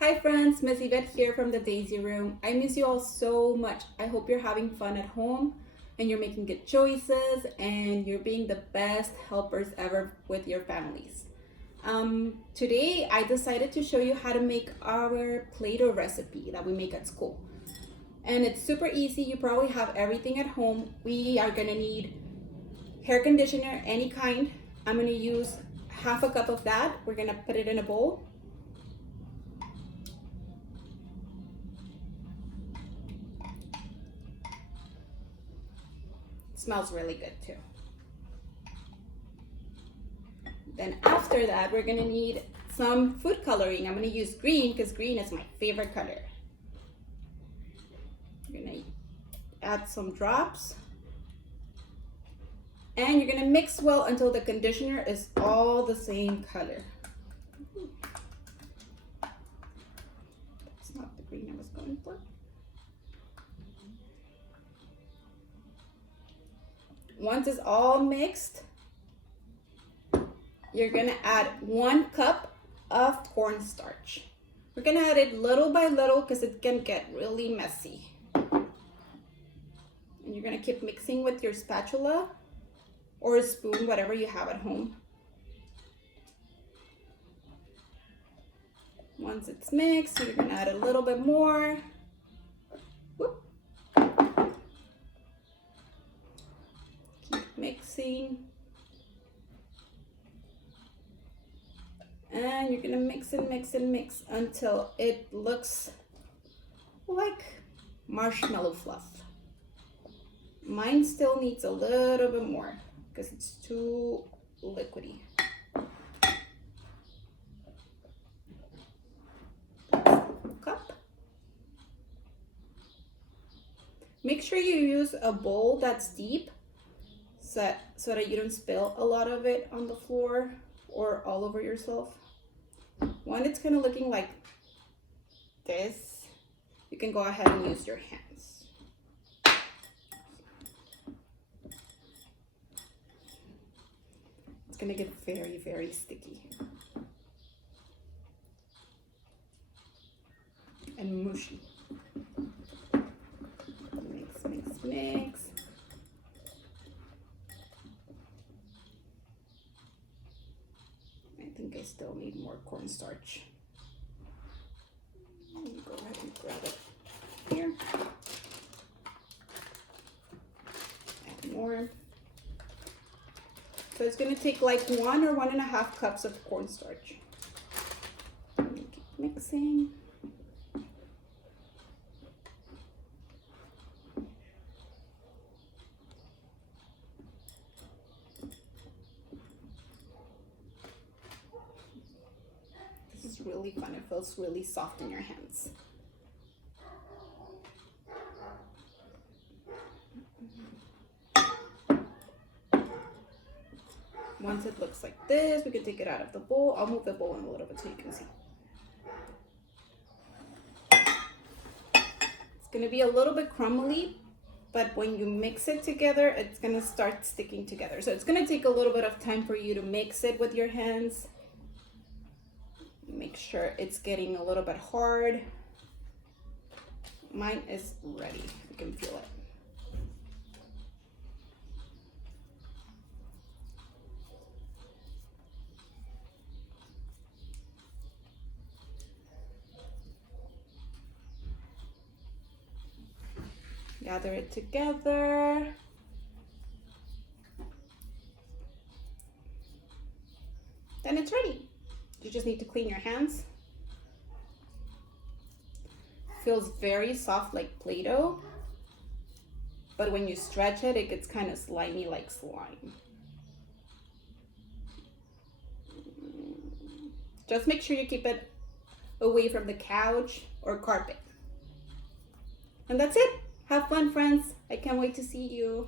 Hi friends, Miss Iveth here from the Daisy Room. I miss you all so much. I hope you're having fun at home and you're making good choices and you're being the best helpers ever with your families. Today I decided to show you how to make our Play-Doh recipe that we make at school. And it's super easy. You probably have everything at home. We are gonna need hair conditioner, any kind. I'm gonna use half a cup of that. We're gonna put it in a bowl. Smells really good too. Then after that, we're gonna need some food coloring. I'm gonna use green because green is my favorite color. You're gonna add some drops. And you're gonna mix well until the conditioner is all the same color. That's not the green I was going for. Once it's all mixed, you're gonna add 1 cup of cornstarch. We're gonna add it little by little because it can get really messy. And you're gonna keep mixing with your spatula or a spoon, whatever you have at home. Once it's mixed, you're gonna add a little bit more. Whoop. Keep mixing. And you're gonna mix and mix and mix until it looks like marshmallow fluff. Mine still needs a little bit more because it's too liquidy. Cup. Make sure you use a bowl that's deep so that you don't spill a lot of it on the floor or all over yourself. When it's kind of looking like this, you can go ahead and use your hands. It's gonna get very, very sticky and mushy. Mix, mix, mix. I think I still need more cornstarch. Let me go ahead and grab it here. Add more. So it's going to take like 1 or 1.5 cups of cornstarch. Keep mixing. This is really fun. It feels really soft in your hands. Once it looks like this, we can take it out of the bowl. I'll move the bowl in a little bit so you can see. It's gonna be a little bit crumbly, but when you mix it together, it's gonna start sticking together. So it's gonna take a little bit of time for you to mix it with your hands. Make sure it's getting a little bit hard. Mine is ready. You can feel it. Gather it together. Then it's ready. You just need to clean your hands. Feels very soft like Play-Doh, but when you stretch it, it gets kind of slimy like slime. Just make sure you keep it away from the couch or carpet. And that's it. Have fun, friends. I can't wait to see you.